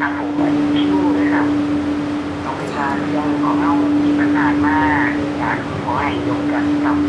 ตัผมเป็นคิ้ด้วยค่ะต้องไปทานยัของเรามีปัญหามากอยากขอให้ยกกันต่อ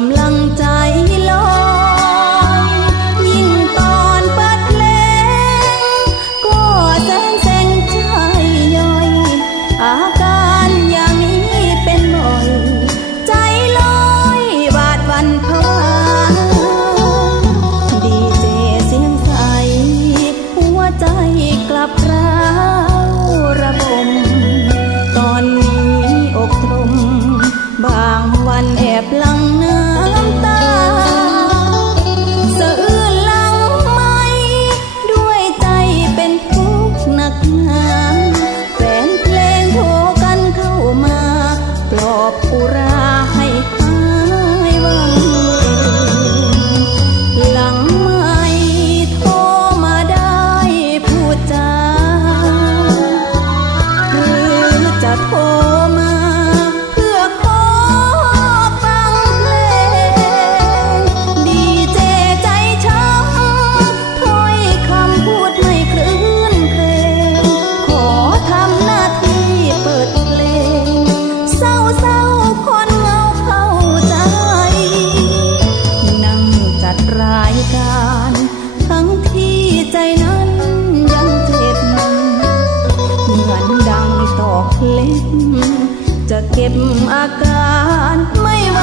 cầm lăng มืนดังตอกเล็บจะเก็บอาการไม่ไหว